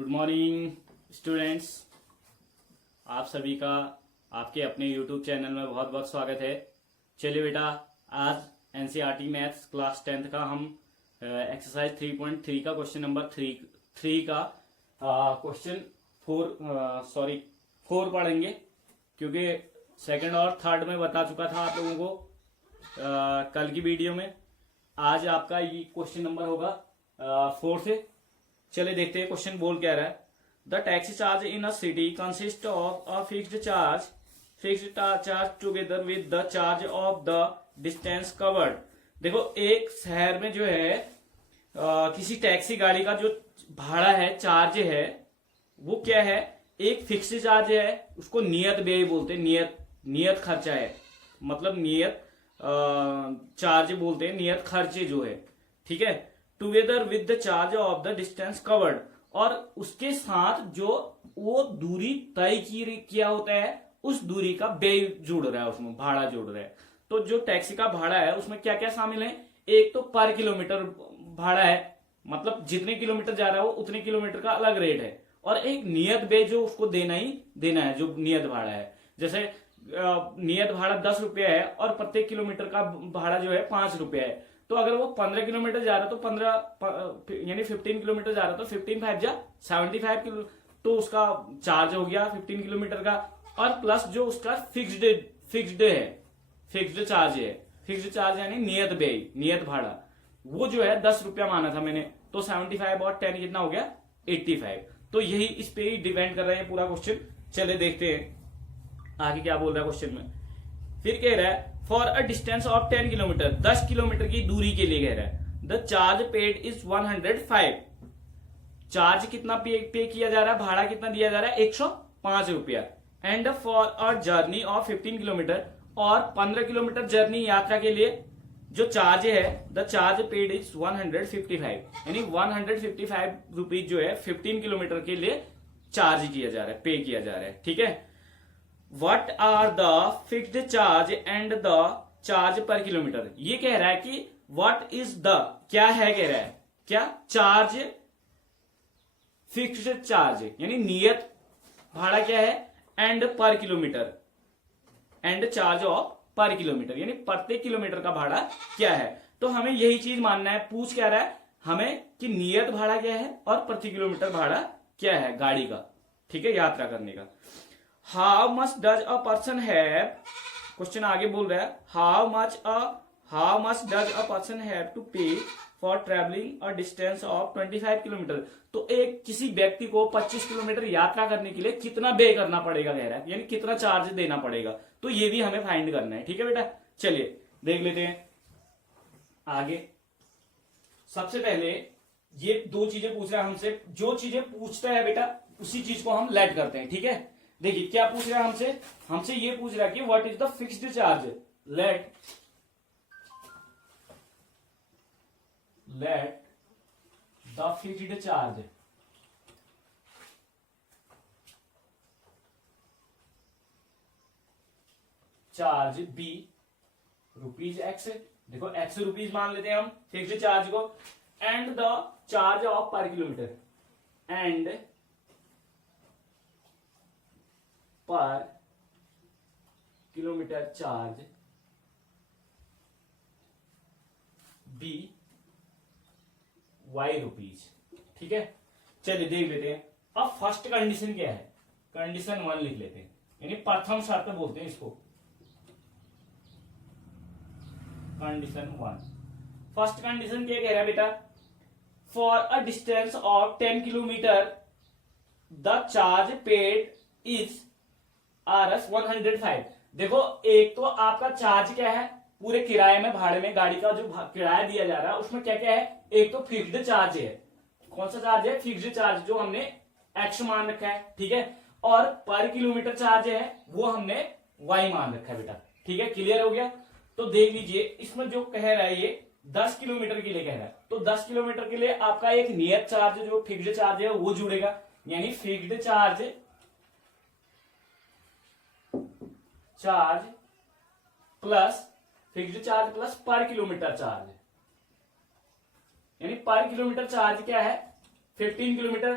Good morning students. आप सभी का आपके अपने यूट्यूब चैनल में बहुत बहुत स्वागत है। चलिए बेटा, आज एनसीईआरटी मैथ्स क्लास 10th का हम एक्सरसाइज 3.3 का क्वेश्चन नंबर 3 का क्वेश्चन 4 पढ़ेंगे, क्योंकि सेकंड और थर्ड में बता चुका था आप लोगों को कल की वीडियो में। आज आपका ये क्वेश्चन नंबर होगा 4 से। चलिए देखते हैं क्वेश्चन बोल क्या रहा है। The taxi charge in a city consist of a fixed charge together with the charge of the distance covered. देखो, एक शहर में जो है किसी टैक्सी गाड़ी का जो भाड़ा है, चार्ज है, वो क्या है, एक फिक्स्ड चार्ज है, उसको नियत व्यय बोलते हैं। नियत खर्चा है, मतलब नियत चार्ज बोलते हैं, नियत खर्चे जो है, ठीक है। Together with the charge of the distance covered, और उसके साथ जो वो दूरी तय किया होता है, उस दूरी का व्यय जुड़ रहा है, उसमें भाड़ा जुड़ रहा है। तो जो टैक्सी का भाड़ा है उसमें क्या क्या शामिल है। एक तो पर किलोमीटर भाड़ा है, मतलब जितने किलोमीटर जा रहा है वो उतने किलोमीटर का अलग रेट है। और एक नियत व्यय जो उसको देना ही देना है, जो नियत भाड़ा है। जैसे नियत भाड़ा 10 रुपया है और प्रत्येक किलोमीटर का भाड़ा जो है 5 रुपया है। तो अगर वो 15 किलोमीटर जा रहा है तो 15 यानी 15 किलोमीटर जा रहा है तो 15 5 जा 75 किलो, तो उसका चार्ज हो गया 15 किलोमीटर का। और प्लस जो उसका फिक्स्ड चार्ज है, फिक्स्ड चार्ज यानी नियत व्यय, नियत भाड़ा, वो जो है 10 रुपया माना था मैंने, तो 75 और 10 कितना हो गया 85। तो यही इस पे ही डिपेंड कर रहा है पूरा क्वेश्चन। चले देखते हैं आगे क्या बोल रहा है क्वेश्चन में। फिर कह रहा है for a distance of 10 kilometre, 10 kilometre की दूरी के लिए कह रहा है। The charge paid is 105। Charge कितना पे किया जा रहा है, भाड़ा कितना दिया जा रहा है, 105 रुपया। And for a journey of 15 kilometre, और 15 किलोमीटर जर्नी यात्रा के लिए जो चार्ज है, द चार्ज पेड इज 155, यानी 155 रुपीज जो है 15 किलोमीटर के लिए चार्ज किया जा रहा है, पे किया जा रहा है, ठीक है। What are the fixed charge and the charge per kilometre. ये कह रहा है कि what is the, क्या है, कह रहा है क्या, चार्ज, फिक्स्ड चार्ज यानी नियत भाड़ा क्या है, and per kilometre, and charge of per kilometre यानी प्रत्येक किलोमीटर का भाड़ा क्या है। तो हमें यही चीज मानना है। पूछ क्या रहा है हमें कि नियत भाड़ा क्या है और प्रति किलोमीटर भाड़ा क्या है गाड़ी का, ठीक है, यात्रा करने का। How much does a person have, question आगे बोल रहा है, how much does a person have to pay for travelling a distance of 25 kilometre. तो एक किसी व्यक्ति को 25 किलोमीटर यात्रा करने के लिए कितना व्यय करना पड़ेगा, कह रहा है, यानी कितना चार्ज देना पड़ेगा। तो ये भी हमें फाइंड करना है, ठीक है बेटा। चलिए देख लेते हैं आगे। सबसे पहले ये दो चीजें पूछ रहा है हमसे। जो चीजें पूछता है बेटा उसी चीज को हम लेट करते हैं, ठीक है। देखिए क्या पूछ रहा है हमसे ये पूछ रहा है कि what is the fixed charge. Let the fixed charge be rupees X. देखो एक्स रुपीज मान लेते हैं हम फिक्स्ड चार्ज को, and the charge of per kilometre, and per kilometre charge be Y rupees, ठीक है। चलिए देख लेते हैं। अब फर्स्ट कंडीशन क्या है, कंडीशन 1 लिख लेते हैं, यानी प्रथम शर्त बोलते हैं इसको। कंडीशन 1, फर्स्ट कंडीशन क्या कह रहा है बेटा, for a distance of 10 kilometre the charge paid is RS 105। देखो, एक तो आपका चार्ज क्या है, पूरे किराए में, भाड़े में, गाड़ी का जो किराया दिया जा रहा है उसमें क्या क्या है, एक तो फिक्स्ड चार्ज है। कौन सा चार्ज है, फिक्स्ड चार्ज, जो हमने एक्स मान रखा है, ठीक है। और पर किलोमीटर चार्ज है वो हमने वाई मान रखा है बेटा, ठीक है। क्लियर हो गया। तो देख लीजिए इसमें जो कह रहा है ये 10 किलोमीटर के लिए कह रहा है, तो 10 किलोमीटर के लिए आपका एक नियत चार्ज जो फिक्स्ड चार्ज है वो जुड़ेगा, यानी फिक्स्ड चार्ज प्लस पर किलोमीटर चार्ज, यानी पर किलोमीटर चार्ज क्या है 15 किलोमीटर,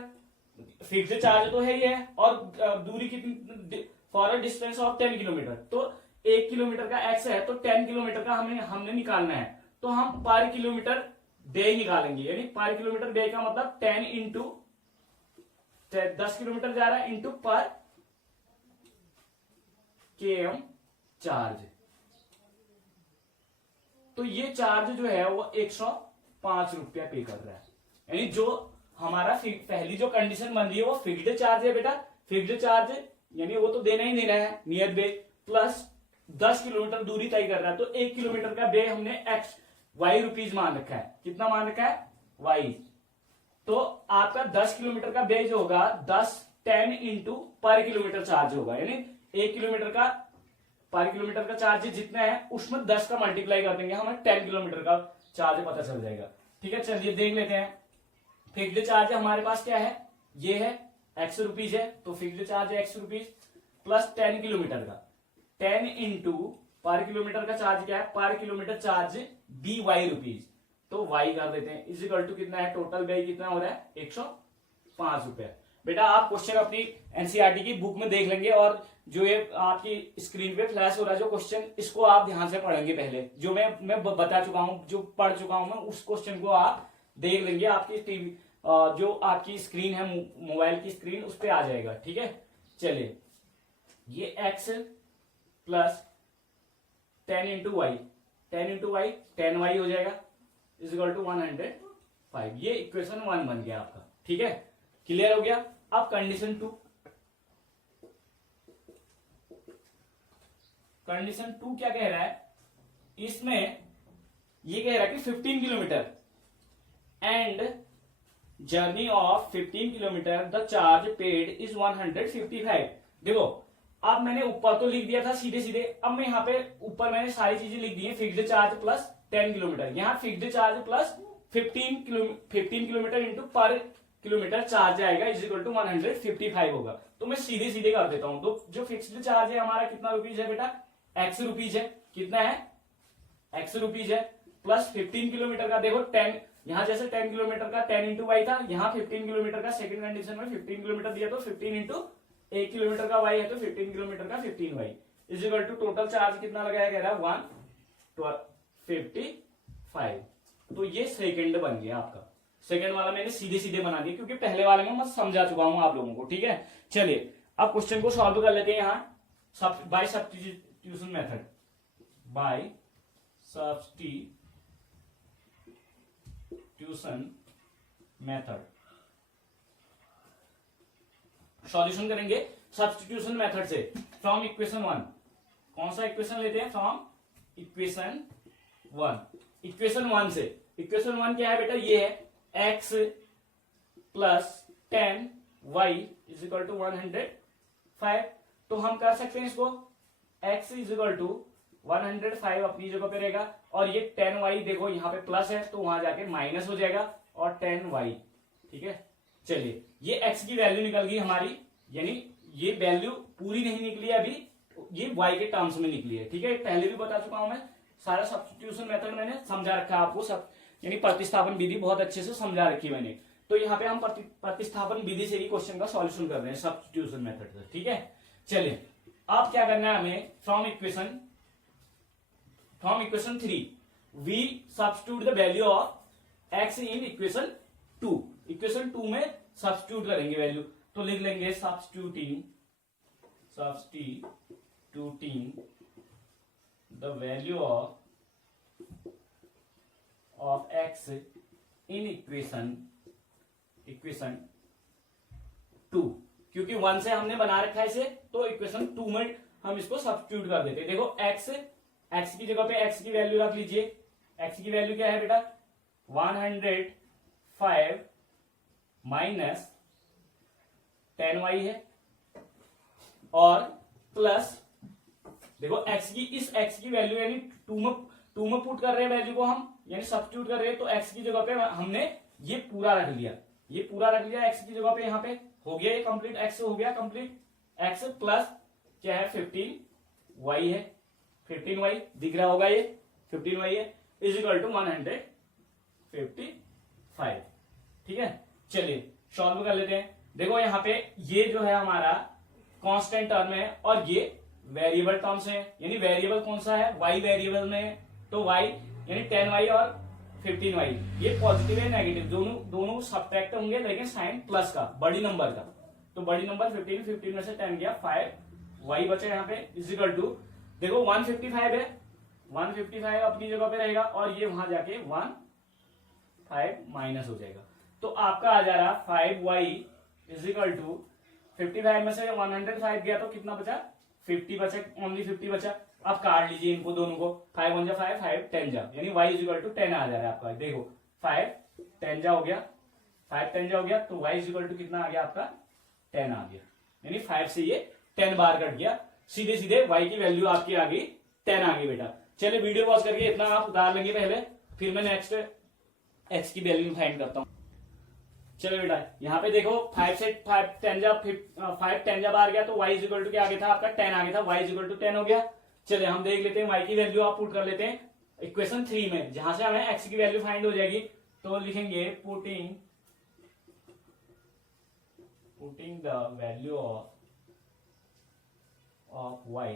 फिक्स्ड चार्ज तो है ही है, और दूरी कितनी, for a distance of 10 kilometre, तो 1 किलोमीटर का एक्स है तो 10 किलोमीटर का हमने निकालना है, तो हम पर किलोमीटर व्यय निकालेंगे, यानी पर किलोमीटर व्यय का मतलब 10 इंटू 10 किलोमीटर जा रहा है इंटू पर केएम चार्ज। तो ये चार्ज जो है वो 105 रुपया पे कर रहा है, यानी जो हमारा पहली जो कंडीशन बन रही है वो फिक्स्ड चार्ज है बेटा, फिक्स्ड चार्ज यानी वो तो देना ही देना है नियर बे, प्लस 10 किलोमीटर दूरी तय कर रहा है, तो 1 किलोमीटर का बे हमने एक्स वाई रुपीज मान रखा है, कितना मान रखा है वाई, तो आपका 10 किलोमीटर का बे जो होगा 10 इंटू पर किलोमीटर चार्ज होगा, यानी 1 किलोमीटर का पर किलोमीटर का चार्ज जितना है उसमें 10 का मल्टीप्लाई कर देंगे, हमें 10 किलोमीटर का चार्ज पता चल जाएगा। ठीक है, चलिए देख लेते हैं। फिक्स्ड चार्ज हमारे पास क्या है, ये है एक्स रुपीज है, तो फिक्स्ड चार्ज है एक्स रुपीज प्लस 10 किलोमीटर का 10 इंटू पर किलोमीटर का चार्ज क्या है, per kilometre charge be Y rupees, तो वाई कर देते हैं इज इक्वल टू कितना है, टोटल व्यय कितना हो रहा है 105 रुपया। बेटा आप क्वेश्चन अपनी एनसीईआरटी की बुक में देख लेंगे, और जो ये आपकी स्क्रीन पे फ्लैश हो रहा है जो क्वेश्चन, इसको आप ध्यान से पढ़ेंगे, पहले जो मैं बता चुका हूं, जो पढ़ चुका हूं मैं, उस क्वेश्चन को आप देख लेंगे, आपकी टीवी जो आपकी स्क्रीन है मोबाइल की स्क्रीन उस पर आ जाएगा। ठीक है, चलिए ये x plus 10 into Y, 10 into Y 10 Y हो जाएगा इज इक्वल टू 105, ये इक्वेशन 1 बन गया आपका। ठीक है, क्लियर हो गया। अब कंडीशन 2, कंडीशन 2 क्या कह रहा है, इसमें ये कह रहा है कि 15 kilometre and journey of 15 kilometre the charge paid is 155। देखो अब मैंने ऊपर तो लिख दिया था सीधे सीधे, अब मैं यहाँ पे ऊपर मैंने सारी चीजें लिख दी है, फिक्स्ड चार्ज प्लस 10 किलोमीटर, यहाँ fixed charge plus 15 kilometre into पर किलोमीटर चार्ज आएगा इज इक्वल टू 155 होगा, तो मैं सीधे सीधे कर देता हूं। तो जो फिक्स्ड चार्ज है हमारा कितना रुपीज है बेटा, एक्स रुपीज है, कितना है एक्स रुपीज है, प्लस 15 किलोमीटर का देखो 10, यहां जैसे 10 किलोमीटर का 10 इंटू वाई था, यहाँ 15 किलोमीटर का सेकंड कंडीशन में 15 किलोमीटर दिया तो 15 इंटू 1 किलोमीटर का वाई है तो 15 किलोमीटर का 15 Y is equal to total charge कितना लगाया कह रहा है 155। तो ये सेकंड बन गया आपका, सेकंड वाला मैंने सीधे सीधे बना दिया क्योंकि पहले वाले में मैं समझा चुका हूं आप लोगों को। ठीक है, चलिए अब क्वेश्चन को सॉल्व कर लेते हैं यहां by substitution method, by substitution method solution करेंगे सब्स्टिट्यूशन मेथड से फ्रॉम इक्वेशन 1। कौन सा इक्वेशन लेते हैं, फ्रॉम इक्वेशन 1, इक्वेशन 1 से। इक्वेशन 1 क्या है बेटा, ये है x plus 10 y is equal to 105, तो हम कर सकते हैं इसको x इज इक्वल टू 105 अपनी जगह पे रहेगा, और ये 10y देखो यहाँ पे प्लस है तो वहां जाके माइनस हो जाएगा और 10y। ठीक है, चलिए ये x की वैल्यू निकल गई हमारी, यानी ये वैल्यू पूरी नहीं निकली अभी, ये y के टर्म्स में निकली है। ठीक है, पहले भी बता चुका हूं मैं, सारा सब्स्टिट्यूशन मेथड मैंने समझा रखा है आपको, सब यानी प्रतिस्थापन विधि बहुत अच्छे से समझा रखी है मैंने, तो यहाँ पे हम प्रतिस्थापन विधि से ही क्वेश्चन का सॉल्यूशन कर रहे हैं सब्स्टिट्यूशन मेथड से। ठीक है, चलिए अब क्या करना है हमें, from equation 3 we substitute the value of x in equation 2, equation 2 में सब्स्टिट्यूट करेंगे वैल्यू, तो लिख लेंगे substituting the value of x in equation 2, क्योंकि 1 से हमने बना रखा है इसे, तो इक्वेशन 2 में हम इसको सब्स्टिट्यूट कर देते हैं। देखो x की जगह पे x की वैल्यू रख लीजिए, x की वैल्यू क्या है बेटा 105 माइनस 10y है, और प्लस देखो इस x की वैल्यू यानी 2 में पुट कर रहे हैं वैल्यू को हम, यानी सब्स्टिट्यूट कर रहे हैं, तो x की जगह पे हमने ये पूरा रख लिया, x की जगह पे, यहाँ पे हो गया ये कंप्लीट, x हो गया कंप्लीट, x प्लस क्या है 15y है, 15y दिख रहा होगा, ये 15y है इज इक्वल टू 155। ठीक है, चलिए सॉल्व कर लेते हैं। देखो यहाँ पे ये जो है हमारा कांस्टेंट टर्म है और ये वेरिएबल टर्म्स है, यानी वेरिएबल कौन सा है, y वेरिएबल में, तो y यानी 10y और 15y, ये पॉजिटिव है नेगेटिव दोनों सब्ट्रैक्ट होंगे, लेकिन साइन प्लस का, बड़ी नंबर का। तो बड़ी नंबर 15 में से 10 गया 5y बचे यहाँ पे इजिकल टू, देखो 155 है, 155 अपनी जगह पे रहेगा और ये वहां जाके 15 माइनस हो जाएगा। तो आपका आ जा रहा 5y इजिकल टू 55 में से 105 गया तो कितना बचा, 50 बचा, ओनली 50 बचा। अब काट लीजिए इनको दोनों को, 5 1 जा 5, 5 10 जा, यानी y इजिकल टू 10 आ जा रहा है आपका। देखो 5 10 जा हो गया, 5 10 जा हो गया, तो y इजिकल टू कितना आ गया आपका 10 आ गया, यानी 5 से ये 10 बार कट गया, सीधे सीधे y की वैल्यू आपकी आ गई 10 आ गई बेटा। चलिए वीडियो पॉज करके इतना आप उतार लेंगे पहले, फिर मैं नेक्स्ट x की वैल्यू फाइंड करता हूं। चलो बेटा यहाँ पे देखो 5 से 5 10 जा बाहर गया, तो y इजिकल टू क्या आ गया था आपका 10 आ गया था, y इजिकल टू 10 हो गया। चलिए हम देख लेते हैं y की वैल्यू आप पुट कर लेते हैं इक्वेशन 3 में, जहां से हमें x की वैल्यू फाइंड हो जाएगी। तो लिखेंगे putting the value of y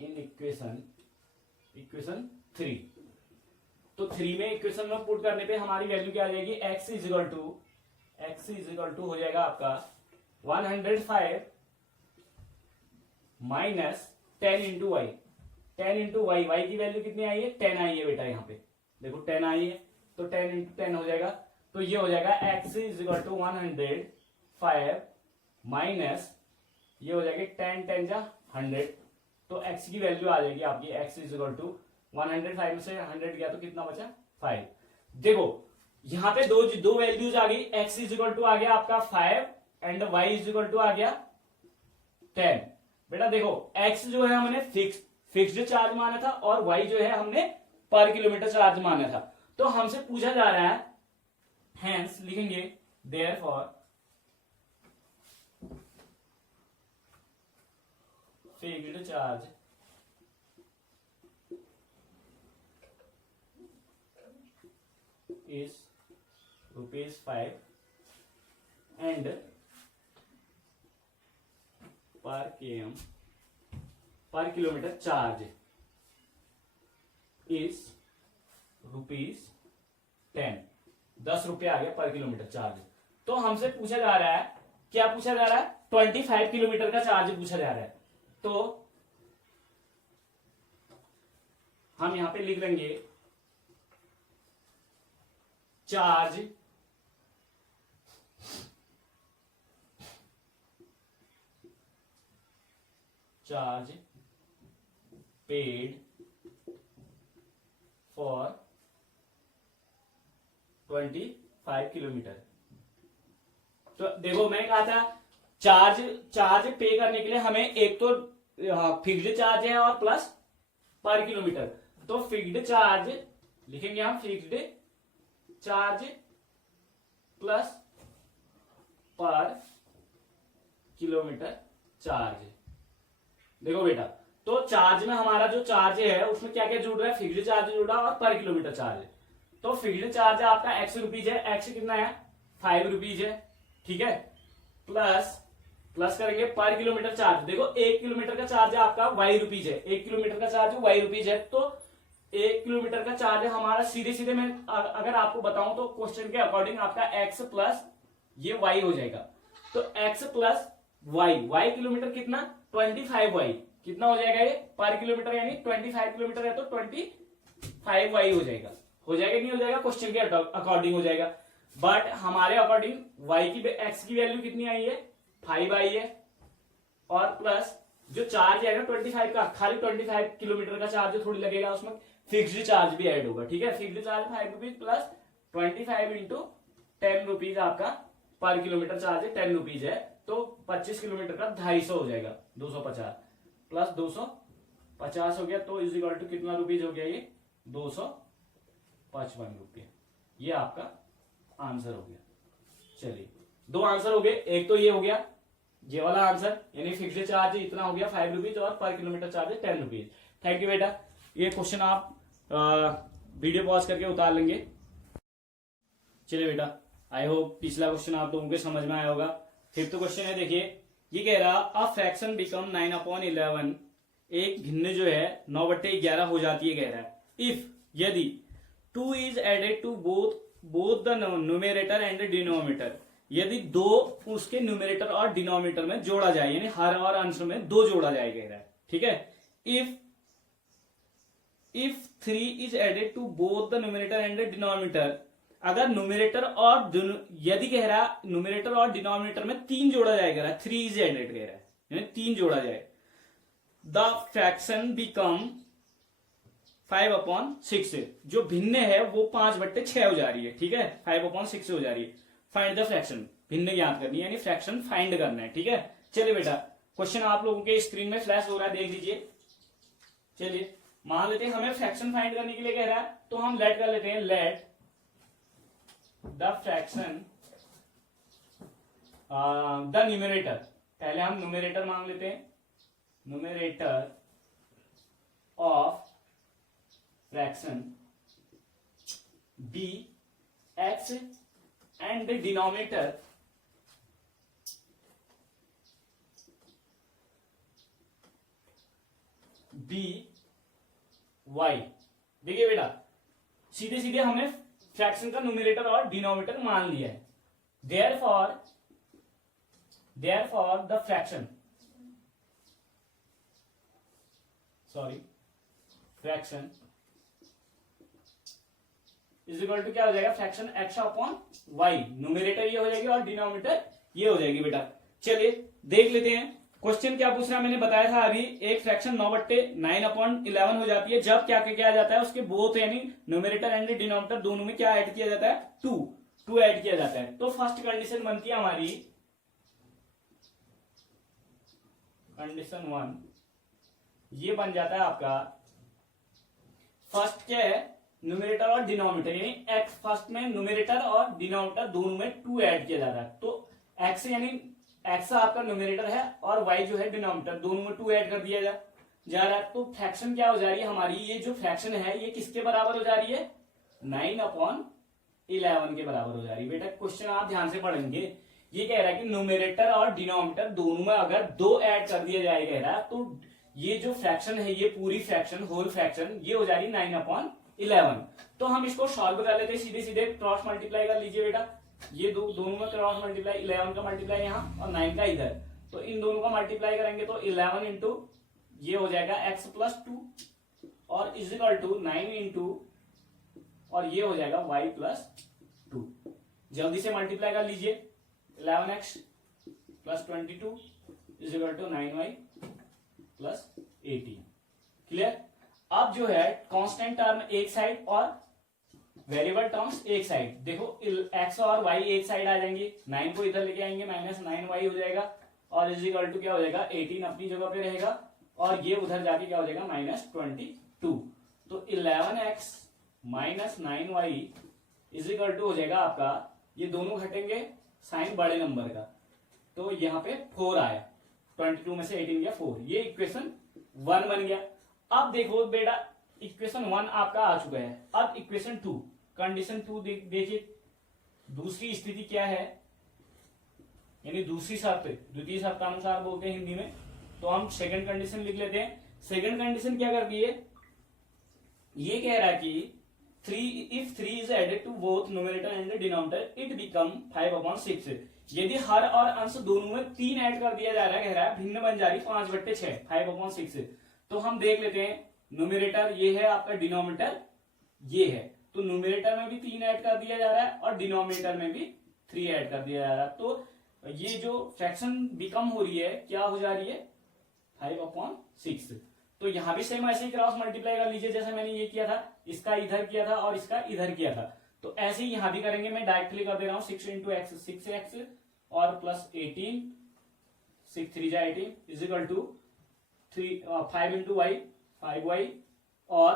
in equation 3। तो 3 में इक्वेशन में पुट करने पे हमारी वैल्यू क्या आ जाएगी, x इजिकल टू हो जाएगा आपका 105 minus 10 into Y, 10 into Y, Y की वैल्यू कितनी आई है 10 आई है बेटा, यहाँ पे देखो 10 आई है, तो 10 इंटू 10 हो जाएगा, तो ये हो जाएगा x इजिकल टू 105 माइनस ये हो जाएगी 10 10 जा 100, तो x की वैल्यू आ जाएगी आपकी x इजिकल टू 105 में से 100 गया तो कितना बचा 5। देखो यहाँ पे दो वैल्यूज आ गई, x इजिकल टू आ गया आपका 5 एंड y इजिकल टू आ गया 10। बेटा देखो x जो है हमने फिक्स्ड चार्ज माना था और y जो है हमने पर किलोमीटर चार्ज माना था। तो हमसे पूछा जा रहा है, हेंस लिखेंगे therefore fixed charge is ₹5 and per kilometer charge is ₹10, 10 रुपये आ गया पर किलोमीटर चार्ज। तो हमसे पूछा जा रहा है, क्या पूछा जा रहा है 25 किलोमीटर का चार्ज पूछा जा रहा है। तो हम यहां पे लिख लेंगे चार्ज पेड फॉर 25 किलोमीटर। तो देखो मैं कहा था चार्ज पे करने के लिए हमें एक तो फिक्स्ड चार्ज है और प्लस पर किलोमीटर। तो फिक्स्ड चार्ज लिखेंगे हम, फिक्स्ड चार्ज प्लस पर किलोमीटर चार्ज। देखो बेटा, तो चार्ज में हमारा जो चार्ज है उसमें क्या क्या जुड़ रहा है, फिक्स्ड चार्ज जुड़ रहा है और पर किलोमीटर चार्ज। तो फिक्स्ड चार्ज आपका ₹X है, X कितना है ₹5 है, ठीक है, प्लस करेंगे पर किलोमीटर चार्ज। देखो 1 किलोमीटर का चार्ज है आपका ₹Y है, 1 किलोमीटर का चार्ज ₹Y है, तो 1 किलोमीटर का चार्ज है हमारा, सीधे मैं अगर आपको बताऊं तो क्वेश्चन के अकॉर्डिंग आपका x प्लस ये y हो जाएगा। तो x प्लस y किलोमीटर कितना 25y कितना हो जाएगा, ये पर किलोमीटर यानी 25 किलोमीटर है तो 25y हो जाएगा नहीं हो जाएगा, क्वेश्चन के अकॉर्डिंग हो जाएगा। बट हमारे अकॉर्डिंग y की x की वैल्यू कितनी आई है 5 आई है, और प्लस जो चार्ज है ना 25 का, खाली 25 किलोमीटर का चार्ज थोड़ी लगेगा, उसमें फिक्स्ड चार्ज भी ऐड होगा, ठीक है। फिक्स्ड चार्ज ₹5 प्लस 25 इंटू ₹10 आपका पर किलोमीटर चार्ज है, ₹10 है, तो 25 किलोमीटर का 250 हो जाएगा, 250 प्लस 250 हो गया, तो इज इक्वल टू कितना रुपीज हो गया, ये ₹255। ये आपका आंसर हो गया। चलिए 2 आंसर हो गए, एक तो ये हो गया ये वाला आंसर, यानी फिक्स्ड चार्ज इतना हो गया ₹5 और पर किलोमीटर चार्ज है ₹10। थैंक यू बेटा। ये क्वेश्चन आप वीडियो पॉज करके उतार लेंगे। चलिए बेटा, आई होप पिछला क्वेश्चन आप लोगों के समझ में आया होगा। फिफ्थ क्वेश्चन है, देखिए ये कह रहा अ फ्रैक्शन बिकम 9/11, एक भिन्न जो है 9/11 हो जाती है, कह रहा है इफ यदि 2 is added to both the numerator and denominator, यदि 2 उसके न्यूमरेटर और डिनोमिनेटर में जोड़ा जाए, यानी हर और अंश में 2 जोड़ा जाए, कह रहा है, ठीक है। If 3 is added to both the numerator and denominator, अगर न्यूमरेटर और यदि कह रहा है न्यूमरेटर और डिनोमिनेटर में 3 जोड़ा जाए, कह रहा है 3 इज एडेड, कह रहा है यानी 3 जोड़ा जाए, द फ्रैक्शन बिकम 5/6, जो भिन्न है वो 5/6 हो जा रही है, ठीक है, 5/6 हो जा रही है। फाइंड द फ्रैक्शन, भिन्न ज्ञात करनी है यानी फ्रैक्शन फाइंड करना है, ठीक है। चलिए बेटा क्वेश्चन आप लोगों के स्क्रीन में फ्लैश हो रहा है, देख लीजिए। चलिए मान लेते हैं हमें फ्रैक्शन फाइंड करने के लिए कह रहा है, तो हम लेट कर लेते हैं, let the fraction the numerator, पहले हम न्यूमरेटर मांग लेते हैं, numerator of fraction be X and the denominator be Y. देखिए बेटा सीधे सीधे हमने फ्रैक्शन का न्यूमरेटर और डिनोमिनेटर मान लिया है, therefore the fraction is equal to क्या हो जाएगा, fraction X upon Y, numerator ये हो जाएगी और डिनोमिनेटर ये हो जाएगी बेटा। चलिए देख लेते हैं क्वेश्चन क्या पूछ रहा है। मैंने बताया था अभी एक फ्रैक्शन 9/9/11 हो जाती है जब क्या किया जाता है, उसके बोथ यानी न्यूमरेटर एंड डिनोमिनेटर दोनों में क्या ऐड किया जाता है, 2 ऐड किया जाता है। तो फर्स्ट कंडीशन बनती है हमारी, कंडीशन 1 ये बन जाता है आपका, फर्स्ट क्या है, न्यूमरेटर और डिनोमिनेटर यानी एक्स, फर्स्ट में न्यूमरेटर और डिनोमिनेटर दोनों में 2 ऐड किया जाता है, तो एक्स यानी एक्स आपका न्यूमरेटर है और वाई जो है डिनोमिनेटर, दोनों में 2 ऐड कर दिया जा रहा है। तो फ्रैक्शन क्या हो जा रही है हमारी, ये जो फ्रैक्शन है ये किसके बराबर हो जा रही है, 9/11 के बराबर हो जा रही है। बेटा क्वेश्चन आप ध्यान से पढ़ेंगे, ये कह रहा है कि न्यूमरेटर और डिनोमिनेटर दोनों में अगर 2 ऐड कर दिया जाए, कह रहा है, तो ये जो फ्रैक्शन है ये पूरी फ्रैक्शन, होल फ्रैक्शन ये हो जा रही है 9/11। तो हम इसको सॉल्व कर लेते हैं, सीधे सीधे क्रॉस मल्टीप्लाई कर लीजिए बेटा, ये दोनों में क्रॉस मल्टीप्लाई, 11 का मल्टीप्लाई यहाँ और 9 का इधर, तो इन दोनों का मल्टीप्लाई करेंगे तो 11 इंटू ये हो जाएगा x + 2 और इज इक्वल टू 9 इंटू और ये हो जाएगा y + 2। जल्दी से मल्टीप्लाई कर लीजिए, 11x + 22 is equal to 9y + 18। Clear. अब जो है कांस्टेंट टर्म एक साइड और वेरिएबल टर्म्स एक साइड, देखो x और y एक साइड आ जाएंगे, 9 को इधर लेके आएंगे, -9y हो जाएगा और इज इक्वल टू क्या हो जाएगा, 18 अपनी जगह पे रहेगा और ये उधर जाके क्या हो जाएगा, -22। तो 11x - 9y is equal to हो जाएगा आपका, ये दोनों घटेंगे साइन बड़े नंबर का, तो यहाँ पे 4 आया, 22 में से 18 गया 4, ये इक्वेशन 1 बन गया। अब देखो बेटा इक्वेशन 1 आपका आ चुका है, अब इक्वेशन 2, कंडीशन 2 देखिए, दूसरी स्थिति क्या है, यानी दूसरी शर्त, द्वितीय शर्तानुसार बोलते हैं हिंदी में, तो हम सेकंड कंडीशन लिख लेते हैं। सेकंड कंडीशन क्या करती है, ये कह रहा है कि if 3 is added to both numerator and denominator it become 5/6, यदि हर और अंश दोनों में 3 ऐड कर दिया जा रहा है, कह रहा है भिन्न बन जा रही 5/6, 5/6। तो हम देख लेते हैं, न्यूमरेटर ये है आपका, डिनोमिनेटर ये है, तो न्यूमरेटर में भी 3 ऐड कर दिया जा रहा है और डिनोमिनेटर में भी 3 ऐड कर दिया जा रहा है, तो ये जो फ्रैक्शन बिकम हो रही है क्या हो जा रही है, 5/6। तो यहां भी सेम ऐसे ही क्रॉस मल्टीप्लाई कर लीजिए, जैसे मैंने ये किया था, इसका इधर किया था और इसका इधर किया था, तो ऐसे ही यहां भी करेंगे। मैं डायरेक्टली कर दे रहा हूं, 6 × x 6x और +18, 6 3 जा 18 is equal to 5 × y 5y और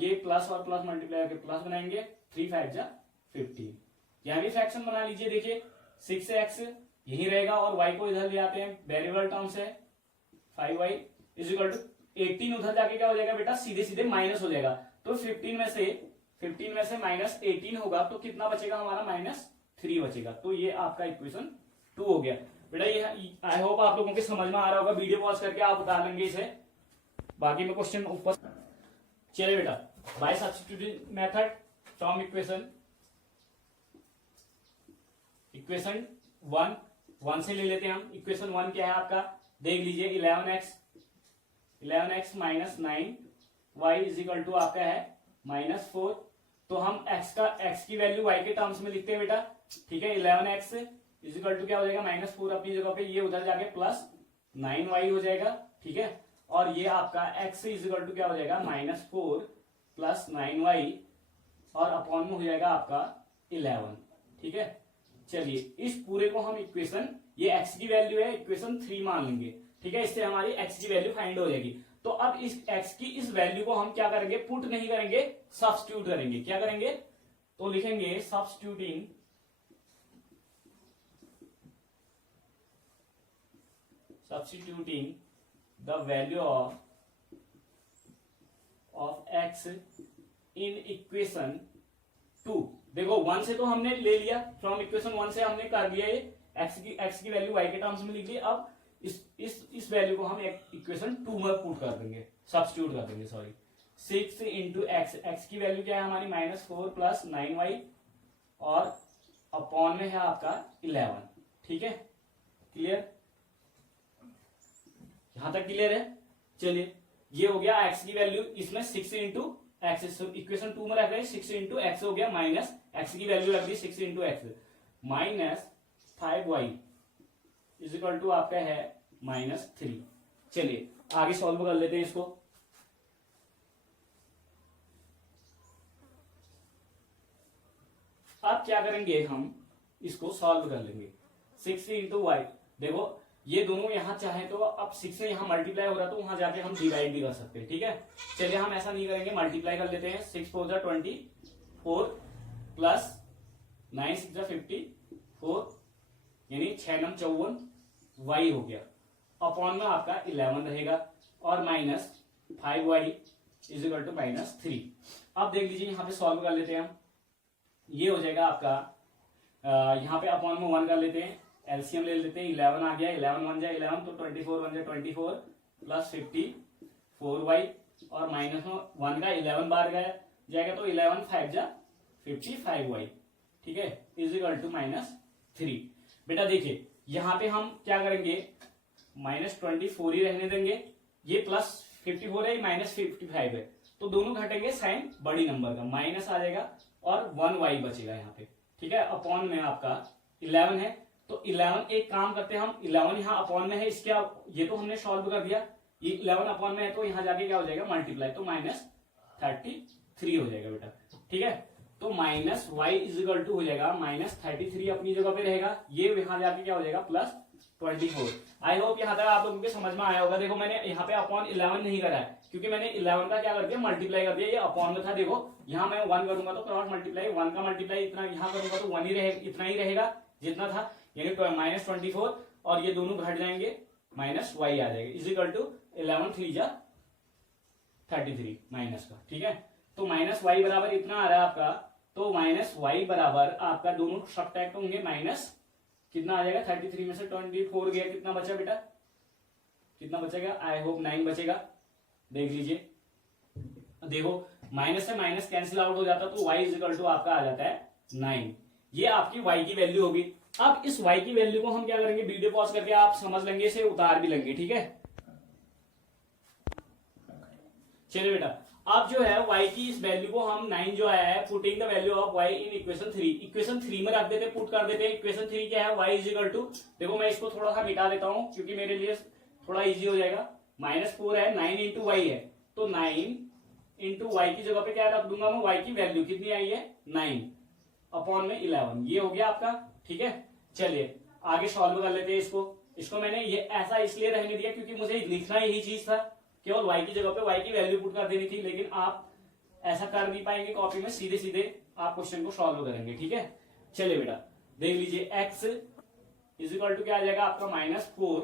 ये प्लस और प्लस मल्टीप्लाई करके प्लस बनाएंगे, 3 5 जा 15। यहां भी फ्रैक्शन बना लीजिए, देखिए 6x यही रहेगा और y को इधर ले आते हैं, वेरिएबल टर्म से 5y इज इक्वल टू 18, उधर जाके क्या हो जाएगा बेटा, सीधे सीधे माइनस हो जाएगा, तो 15 में से -18 होगा तो कितना बचेगा हमारा, -3 बचेगा। तो ये आपका इक्वेशन 2 हो गया बेटा। ये आई होप आप लोगों के समझ में आ रहा होगा। वीडियो पॉज करके आप उतार लेंगे इसे, बाकी मैं क्वेश्चन ऊपर। चलिए बेटा, bye substituting method from equation 1 से ले लेते हैं हम। इक्वेशन 1 क्या है आपका, देख लीजिए 11x minus 9y is equal to आपका है -4। तो हम x की वैल्यू y के टर्म्स में लिखते हैं बेटा, ठीक है। 11x इज इक्वल टू क्या हो जाएगा -4 अपनी जगह पे, ये उधर जाके +9y हो जाएगा, ठीक है। और ये आपका x इज इक्वल टू क्या हो जाएगा -4 + 9y और अपॉन में हो जाएगा आपका 11, ठीक है। चलिए इस पूरे को हम इक्वेशन, ये x की वैल्यू है, इक्वेशन 3 मान लेंगे, ठीक है। इससे हमारी x की वैल्यू फाइंड हो जाएगी। तो अब इस x की इस वैल्यू को हम क्या करेंगे, पुट नहीं करेंगे, सब्स्टिट्यूट करेंगे। क्या करेंगे, तो लिखेंगे substituting the value of x in equation 2। देखो 1 से तो हमने ले लिया, फ्रॉम इक्वेशन 1 से हमने कर लिया ये x की वैल्यू y के टर्म्स में लिख ली। अब इस वैल्यू को हम इक्वेशन 2 में पुट कर देंगे, सब्स्टिट्यूट कर देंगे, सॉरी। 6 इंटू x की वैल्यू क्या है हमारी -4 + 9y और अपॉन में है आपका 11, ठीक है। क्लियर, यहां तक क्लियर है। चलिए ये हो गया x की वैल्यू, इसमें 6 इंटू एक्स, इक्वेशन 2 में रख रहे हैं 6 इंटू एक्स हो गया, माइनस x की वैल्यू रख दी 6 into X -5y is equal to आपका है -3। चलिए आगे सॉल्व कर लेते हैं इसको। अब क्या करेंगे, हम इसको सॉल्व कर लेंगे। 6 इंटू वाई, देखो ये दोनों यहां चाहे तो अब 6 से यहां मल्टीप्लाई हो रहा तो वहां जाके हम डिवाइड भी कर सकते हैं, ठीक है। चलिए हम ऐसा नहीं करेंगे, मल्टीप्लाई कर लेते हैं। 6 4 जा 24 प्लस 9 6 जा 54 यानी 6 9 54 y हो गया, अपॉन में आपका 11 रहेगा और -5y इज इक्वल टू -3। अब देख लीजिए यहां पे सॉल्व कर लेते हैं हम। ये हो जाएगा आपका, यहां पे अपॉन में 1 कर लेते हैं, एलसीएम ले लेते हैं। 11 आ गया, 11 1 जा 11 तो 24 1 जा 24 प्लस 54y और माइनस में 1 का 11 बार जाएगा तो 11 5 जा 55y, ठीक है, इज इक्वल टू -3। बेटा देखिए यहां पे हम क्या करेंगे, -24 ही रहने देंगे, ये +54 है, -55 है, तो दोनों घटेंगे साइन बड़ी नंबर का, माइनस आ जाएगा और 1y बचेगा यहाँ पे, ठीक है। अपॉन में आपका 11 है, तो 11 एक काम करते हैं हम, 11 यहाँ अपॉन में है, इसके ये तो हमने सॉल्व कर दिया, ये 11 अपॉन में है तो यहाँ जाके क्या हो जाएगा मल्टीप्लाई, तो -33 हो जाएगा बेटा, ठीक है। तो -y इज इक्वल टू हो जाएगा -33 अपनी जगह पे रहेगा, ये यहाँ जाके क्या हो जाएगा +24। आई होप यहाँ तक आप लोगों के समझ में आया होगा। देखो मैंने यहाँ पे अपॉन 11 नहीं करा है क्योंकि मैंने 11 का क्या कर दिया मल्टीप्लाई कर दिया, ये अपॉन में था। देखो यहाँ मैं 1 करूंगा तो क्रॉस मल्टीप्लाई, 1 का मल्टीप्लाई इतना यहाँ करूंगा तो 1 ही रहेगा, इतना ही रहेगा जितना था, यानी -24 और ये दोनों घट जाएंगे, -y आ जाएगा इज इक्वल टू 11 3 जा 33 माइनस का, ठीक है। तो -y बराबर इतना आ रहा है आपका, तो -y बराबर आपका दोनों सब्ट्रैक्ट होंगे, माइनस कितना आ जाएगा 33 में से 24 गया, कितना बचा बेटा, कितना बचेगा, आई होप 9 बचेगा। देख लीजिए, देखो माइनस से माइनस कैंसिल आउट हो जाता तो y इज इक्वल टू आपका आ जाता है 9। ये आपकी y की वैल्यू होगी। अब इस y की वैल्यू को हम क्या करेंगे, वीडियो पॉज करके आप समझ लेंगे, इसे उतार भी लेंगे, ठीक है। चलिए बेटा, अब जो है y की इस वैल्यू को हम 9 जो आया है, putting the value of y in equation 3, equation 3 में रख देते, पुट कर देते हैं। इक्वेशन 3 क्या है, y इज इक्वल टू, देखो मैं इसको थोड़ा सा मिटा देता हूं क्योंकि मेरे लिए थोड़ा इजी हो जाएगा। -4 है, 9 इंटू वाई है, तो 9 इंटू वाई की जगह पे क्या रख दूंगा मैं, y की वैल्यू कितनी आई है 9 अपॉन में 11, ये हो गया आपका, ठीक है। चलिए आगे सॉल्व कर लेते हैं इसको मैंने ये ऐसा इसलिए रहने दिया क्योंकि मुझे लिखना यही चीज था, केवल y की जगह पे y की वैल्यू पुट कर देनी थी, लेकिन आप ऐसा कर नहीं पाएंगे कॉपी में, सीधे सीधे आप क्वेश्चन को सॉल्व करेंगे, ठीक है। चलिए बेटा देख लीजिए, x इज इक्वल टू क्या आ जाएगा आपका -4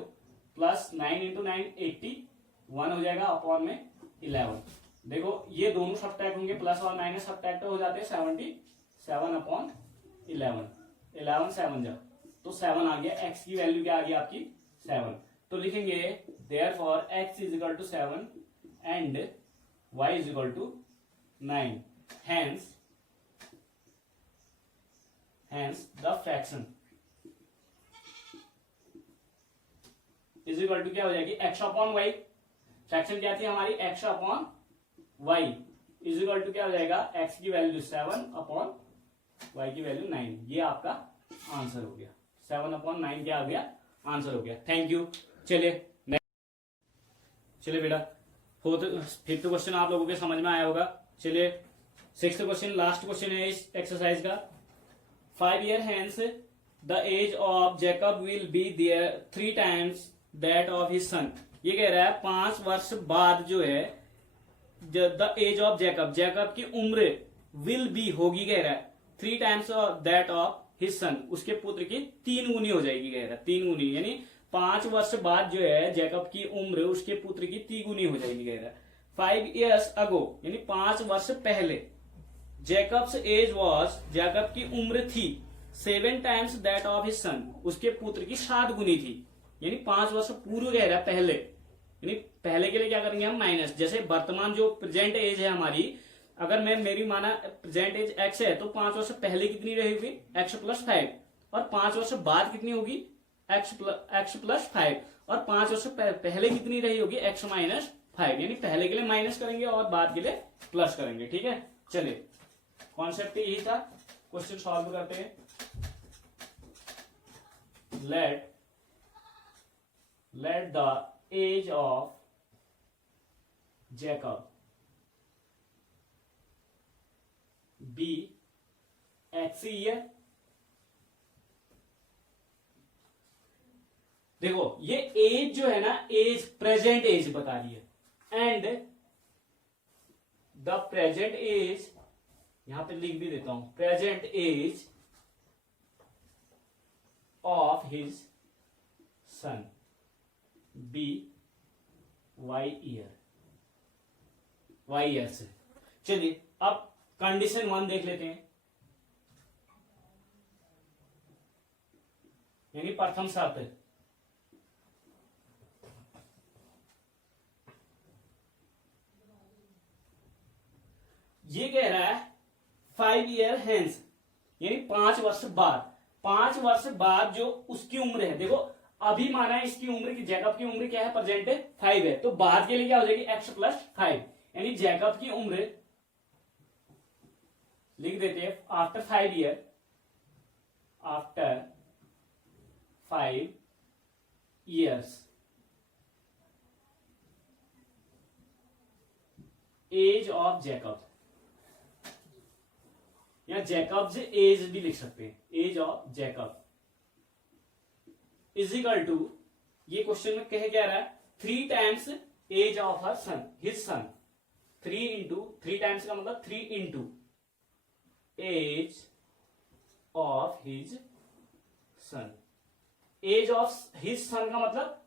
प्लस 9 इंटू 9 81 हो जाएगा अपॉन में 11। देखो ये दोनों सब्ट्रैक्ट होंगे, प्लस और माइनस सब्ट्रैक्ट हो जाते हैं, 77 अपॉन 11 7 जा तो 7 आ गया, x की वैल्यू क्या आ गई आपकी 7। तो लिखेंगे therefore x is equal to 7 and y is equal to 9, hence the fraction is equal to क्या हो जाएगी x अपॉन y। फ्रैक्शन क्या थी हमारी x upon y is equal to क्या हो जाएगा x की वैल्यू 7 अपॉन y की वैल्यू 9। ये आपका आंसर हो गया, 7 अपॉन 9 क्या आ गया आंसर हो गया। Thank you. चलिए चलिए बेटा, फिफ्थ क्वेश्चन आप लोगों के समझ में आया होगा। चलिए सिक्स्थ क्वेश्चन, लास्ट क्वेश्चन है इस एक्सरसाइज का। 5 years hence the age of Jacob will be there 3 times that of his son। ये कह रहा है 5 वर्ष बाद जो है the age of Jacob, Jacob की उम्र विल बी होगी, कह रहा है 3 times दैट ऑफ हिज सन, उसके पुत्र की 3 गुनी हो जाएगी, कह रहा है 3 गुनी, यानी 5 वर्ष बाद जो है जैकब की उम्र उसके पुत्र की 3 गुनी हो जाएगी, कह रहा है। 5 years अगो यानी 5 वर्ष पहले, जैकब्स एज वॉज, जैकब की उम्र थी 7 times दैट ऑफ हिज सन, उसके पुत्र की 7 गुनी थी, यानी 5 वर्ष पूर्व कह रहा है पहले, यानी पहले के लिए क्या करेंगे हम माइनस। जैसे वर्तमान जो प्रेजेंट एज है हमारी, अगर मैं मेरी माना प्रेजेंट एज x है तो 5 वर्ष पहले कितनी रहेगी x प्लस 5, और 5 वर्ष बाद कितनी होगी x प्लस 5, और 5 वर्ष पहले कितनी रही होगी x माइनस 5, यानी पहले के लिए माइनस करेंगे और बाद के लिए प्लस करेंगे। ठीक है, चलिए कॉन्सेप्ट यही था। क्वेश्चन सॉल्व करते हैं। Let the age of Jacob be x year. देखो ये एज जो है ना, एज प्रेजेंट एज बता रही है, एंड द प्रेजेंट एज, यहां पे लिख भी देता हूं, present age of his son be y year से। चलिए अब कंडीशन 1 देख लेते हैं, यानी प्रथम शर्त। ये कह रहा है 5 years hence, यानी 5 वर्ष बाद, 5 वर्ष बाद जो उसकी उम्र है, देखो अभी माना है इसकी उम्र की, जैकब की उम्र क्या है प्रेजेंट 5 है, तो बाद के लिए क्या हो जाएगी x प्लस 5, यानी जैकब की उम्र लिख देते हैं after 5 years, after 5 years age of Jacob, या जैकब्स एज भी लिख सकते हैं, age of Jacob is equal to, ये क्वेश्चन में कह क्या रहा है 3 times age of her son, his son, 3 times का मतलब 3 into age of his son. Age of his son का मतलब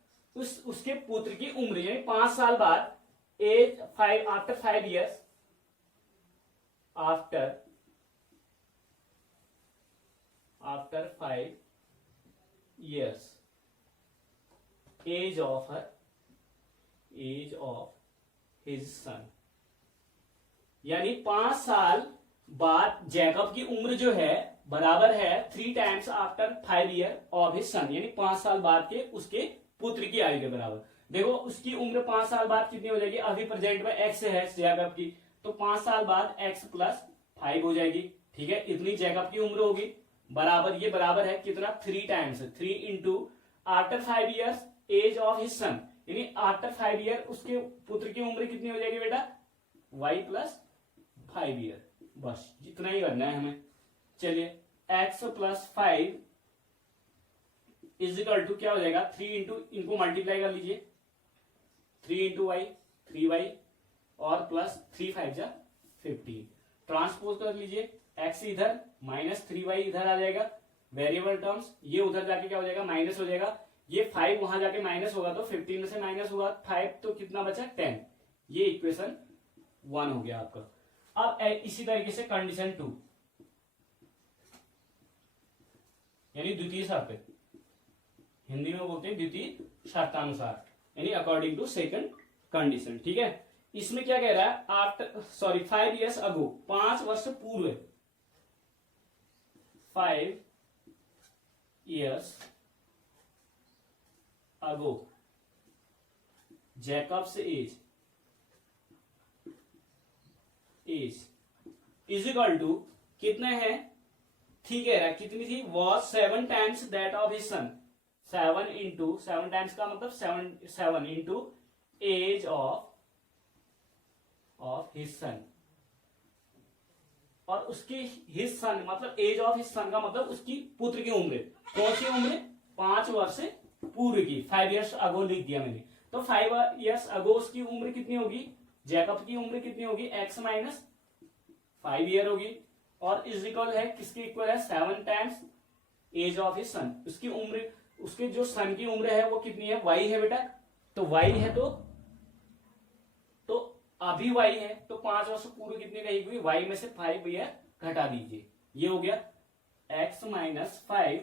उसके पुत्र की उम्र, यानी 5 साल बाद, age 5 after 5 years, after 5 years age of his son, यानी 5 साल बाद जैकब की उम्र जो है बराबर है 3 times after 5 years of his son, यानी 5 साल बाद के उसके पुत्र की आयु के बराबर। देखो उसकी उम्र 5 साल बाद कितनी हो जाएगी, अभी प्रेजेंट में x है जैकब की, तो 5 साल बाद x प्लस 5 हो जाएगी। ठीक है, इतनी जैकब की उम्र होगी, बराबर, ये बराबर है कितना 3 times, 3 into after 5 years age of his son, यानी आफ्टर 5 years उसके पुत्र की उम्र कितनी हो जाएगी बेटा y प्लस 5 years, बस जितना ही करना है हमें। चलिए x plus 5 is equal to क्या हो जाएगा 3 इंटू, इनको मल्टीप्लाई कर लीजिए, 3 इंटू वाई 3y, और प्लस 3 5 जा 15, ट्रांसपोज कर लीजिए, x इधर माइनस 3y इधर आ जाएगा, वेरिएबल टर्म्स, ये उधर जाके क्या हो जाएगा माइनस हो जाएगा, ये 5 वहां जाके माइनस होगा तो 15 में से माइनस होगा 5, तो कितना बचा 10। ये इक्वेशन 1 हो गया आपका। अब इसी तरीके से कंडीशन 2, यानी द्वितीय शर्त, हिंदी में बोलते हैं द्वितीय शर्तानुसार, यानी अकॉर्डिंग टू सेकंड कंडीशन। ठीक है, इसमें क्या कह रहा है, आफ्टर 5 years अगो, 5 वर्ष पूर्व, 5 years ago Jacob's age is equal to कितने हैं, ठीक है, कितनी थी, was 7 times that of his son, 7 times का मतलब 7 into age of his son, और उसकी हिज सन मतलब एज ऑफ हिज सन का मतलब उसकी पुत्र की उम्र, कौन सी उम्र, 5 वर्ष पूर्व की, 5 years अगो लिख दिया मैंने। तो 5 years अगो उसकी उम्र कितनी होगी, जैकब की उम्र कितनी होगी, x माइनस 5 year होगी, और इज इक्वल है किसके इक्वल है, 7 times age of his son, उसकी उम्र, उसके जो सन की उम्र है वो कितनी है, y है बेटा, तो y है, तो अभी y है, तो 5 वर्ष पूर्व कितनी रहेगी, y में से 5 year घटा दीजिए, ये हो गया x minus 5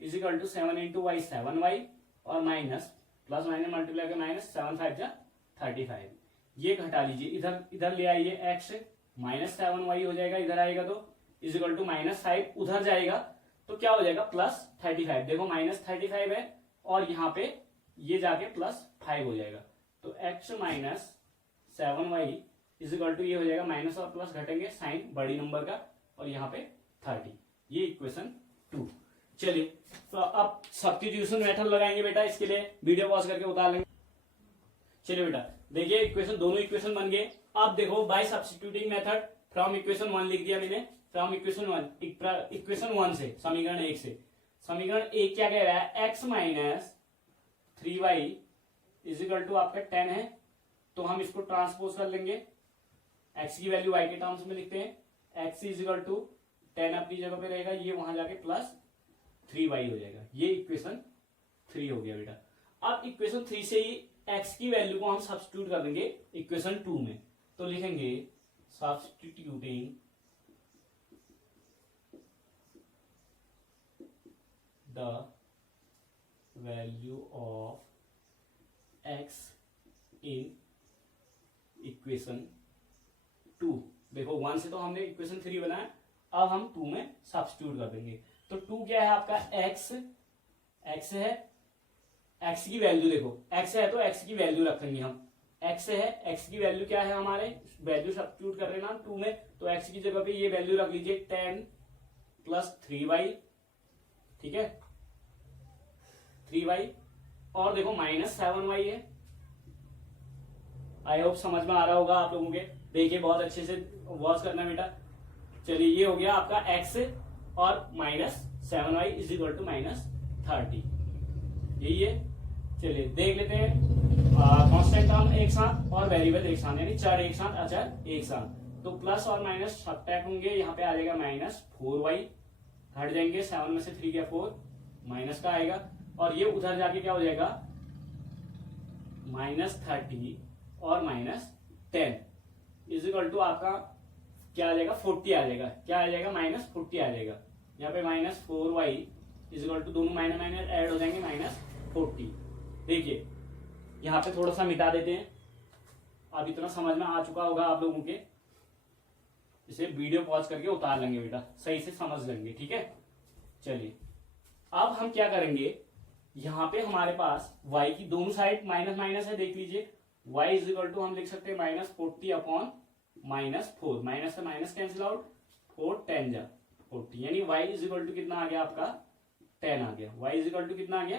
is equal to 7 into y 7y, और माइनस प्लस माइनस मल्टीप्लाई कर माइनस 7 5 जा 35, ये घटा लीजिए, इधर ले आइए, x माइनस 7y हो जाएगा, इधर आएगा तो इज इक्वल टू माइनस 5, उधर जाएगा तो क्या हो जाएगा, प्लस 35, देखो माइनस 35 है, और यहाँ पे ये जाके प्लस 5 हो जाएगा, तो x minus 7y is equal to ये हो जाएगा, माइनस और प्लस घटेंगे, साइन बड़ी नंबर का, और यहाँ पे 30, ये इक्वेशन 2। चलिए तो अब सब्स्टिट्यूशन मेथड लगाएंगे बेटा, इसके लिए वीडियो पॉज करके उतार लेंगे। चलिए बेटा देखिए, इक्वेशन, दोनों इक्वेशन बन गए। अब देखो bye substituting method from equation 1 लिख दिया मैंने, फ्रॉम इक्वेशन 1 से, समीकरण 1 से, समीकरण 1 क्या कह रहा है, x minus 3y is equal to आपका 10 है, तो हम इसको ट्रांसपोज कर लेंगे, x की वैल्यू y के टर्म्स में लिखते हैं, x इज इक्वल टू 10 अपनी जगह पे रहेगा, ये वहां जाके प्लस 3y हो जाएगा, ये इक्वेशन 3 हो गया बेटा। अब इक्वेशन 3 से ही x की वैल्यू को हम सब्स्टिट्यूट कर देंगे इक्वेशन 2 में, तो लिखेंगे substituting the value of x in equation 2, देखो 1 से तो हमने इक्वेशन 3 बनाया, अब हम 2 में सब्स्टिट्यूट कर देंगे, तो 2 क्या है आपका, x है, x की वैल्यू देखो, x है तो x की वैल्यू रखेंगे हम, x है, x की वैल्यू क्या है, हमारे वैल्यू सब्स्टिट्यूट कर रहे हैं ना 2 में, तो x की जगह पे ये वैल्यू रख लीजिए 10 प्लस 3y, ठीक है, 3y, और देखो माइनस 7y है, आई होप समझ में आ रहा होगा आप लोगों के, देखिए बहुत अच्छे से वॉच करना बेटा। चलिए ये हो गया आपका x और minus 7y is equal to minus 30, यही है। चलिए देख लेते हैं, कांस्टेंट टर्म एक साथ और वेरिएबल एक साथ, यानी चर एक साथ, अचर एक साथ, तो प्लस और माइनस सब्ट्रैक्ट होंगे, यहाँ पे आ जाएगा माइनस 4y, हट जाएंगे, 7 में से 3 गया 4, माइनस का आएगा, और ये उधर जाके क्या हो जाएगा, माइनस 30 और माइनस 10 इज इक्वल टू आपका क्या आ जाएगा, 40 आ जाएगा, क्या आ जाएगा, माइनस 40 आ जाएगा, यहाँ पे minus 4y is equal to, दोनों माइनस माइनस ऐड हो जाएंगे, माइनस 40। देखिए यहाँ पे थोड़ा सा मिटा देते हैं, अब इतना समझ में आ चुका होगा आप लोगों के, इसे वीडियो पॉज करके उतार लेंगे बेटा, सही से समझ लेंगे, ठीक है। चलिए अब हम क्या करेंगे, यहाँ पे हमारे पास y की दोनों साइड माइनस माइनस है, देख लीजिए, y इज इक्वल टू हम लिख सकते हैं माइनस 40 अपॉन माइनस 4, माइनस से माइनस कैंसिल आउट, 4 10 जा 40, यानी y इज इक्वल टू कितना आ गया आपका, 10 आ गया, y इज इक्वल टू कितना आ गया,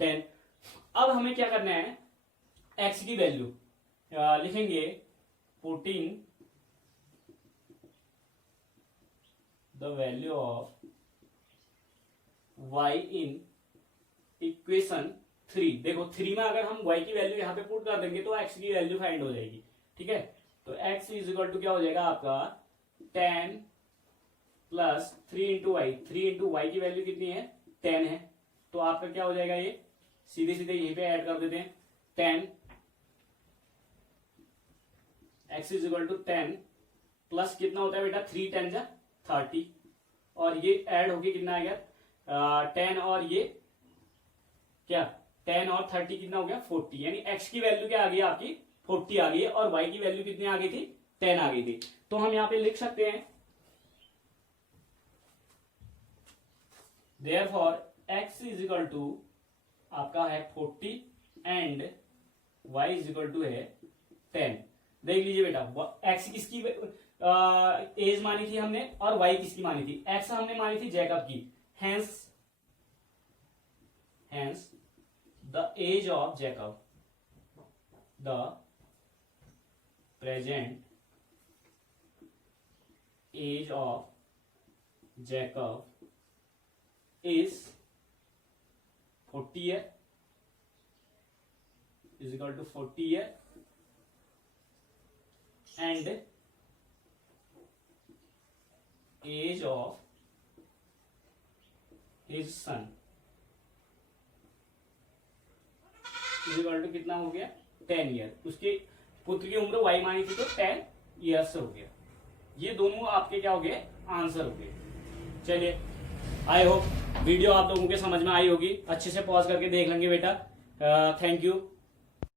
10। अब हमें क्या करना है, x की वैल्यू लिखेंगे 14 the value of y in equation 3। देखो 3 में अगर हम y की वैल्यू यहाँ पे पुट कर देंगे तो x की वैल्यू फाइंड हो जाएगी, ठीक है। तो x इज इक्वल टू क्या हो जाएगा आपका 10 plus 3 into y, 3 into y की वैल्यू कितनी है, 10 है, तो आपका क्या हो जाएगा, ये सीधे सीधे यहीं पे ऐड कर देते हैं, 10 x is equal to 10 plus कितना होता है बेटा, 3 10 जा 30, और ये ऐड होके कितना आ गया 10 और ये क्या 10 और 30 कितना हो गया 40, यानी एक्स की वैल्यू क्या आ गई आपकी 40 आ गई है और वाई की वैल्यू कितनी आ गई थी 10 आ गई थी। तो हम यहां पे लिख सकते हैं therefore x is equal to आपका है 40 and y is equal to है 10। देख लीजिए बेटा x किसकी एज मानी थी हमने और y किसकी मानी थी, x हमने मानी थी जैकब की, hence the age of Jacob, the present age of Jacob is 40 year is equal to 40 year and age of his son is equal to कितना हो गया 10 ईयर। उसके पुत्र की उम्र y मानी थी तो 10 ईयर्स हो गया। ये दोनों आपके क्या हो गए आंसर हो गए। चलिए आई होप वीडियो आप लोगों के समझ में आई होगी, अच्छे से पॉज करके देख लेंगे बेटा। Thank you.